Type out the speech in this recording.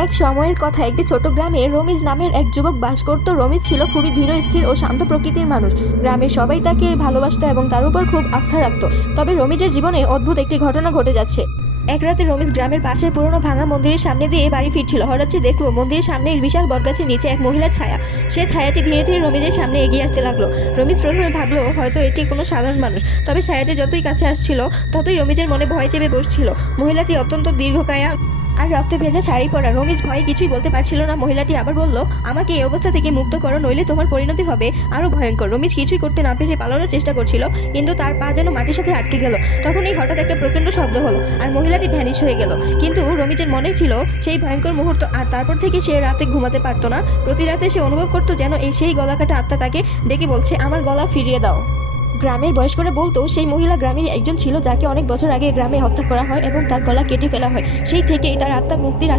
এক সময়ের কথা, একটি ছোট গ্রামে রমিজ নামের এক যুবক বাস করত। রমিজ ছিল খুবই ধীর স্থির ও শান্ত প্রকৃতির মানুষ। গ্রামের সবাই তাকে ভালোবাসত এবং তার উপর খুব আস্থা রাখত। তবে রমিজের জীবনে অদ্ভুত একটি ঘটনা ঘটে যাচ্ছে। এক রাতে রমিজ গ্রামের পাশের পুরনো ভাঙা মন্দিরের সামনে দিয়ে বাড়ি ফিরছিল। হঠাৎ সে দেখলো মন্দিরের সামনে বিশাল বটগাছের নিচে এক মহিলার ছায়া। সে ছায়াটি ধীরে ধীরে রমিজের সামনে এগিয়ে আসতে লাগলো। রমিজ প্রথমে ভাবলো হয়তো এটি কোনো সাধারণ মানুষ। তবে ছায়াটি যতই কাছে আসছিল ততই রমিজের মনে ভয় চেপে বসছিল। মহিলাটি অত্যন্ত দীর্ঘকায়া আর রক্তে ভেজা শাড়ি পরা। রমিজ ভয়ে কিছুই বলতে পারছিল না। মহিলাটি আবার বলল, আমাকে এই অবস্থা থেকে মুক্ত করো, নইলে তোমার পরিণতি হবে আরো ভয়ঙ্কর। রমিজ কিছুই করতে না পেরে পালানোর চেষ্টা করছিল, কিন্তু তার পা যেন মাটির সাথে আটকে গেল। তখনই হঠাৎ একটা প্রচন্ড শব্দ হলো আর মহিলাটি ভ্যানিশ হয়ে গেল। কিন্তু রমিজের মনে ছিল সেই ভয়ঙ্কর মুহূর্ত, আর তারপর থেকে সে রাতে ঘুমাতে পারতো না। প্রতি রাতে সে অনুভব করতো যেন সেই গলাকাটা আত্মা তাকে ডেকে বলছে, আমার গলা ফিরিয়ে দাও। গ্রামের বয়স্করা বলতো সেই মহিলা গ্রামের একজন ছিল, যাকে অনেক বছর আগে গ্রামে হত্যা করা হয় এবং তার গলা কেটে ফেলা হয়। সেই থেকেই তার আত্মা মুক্তির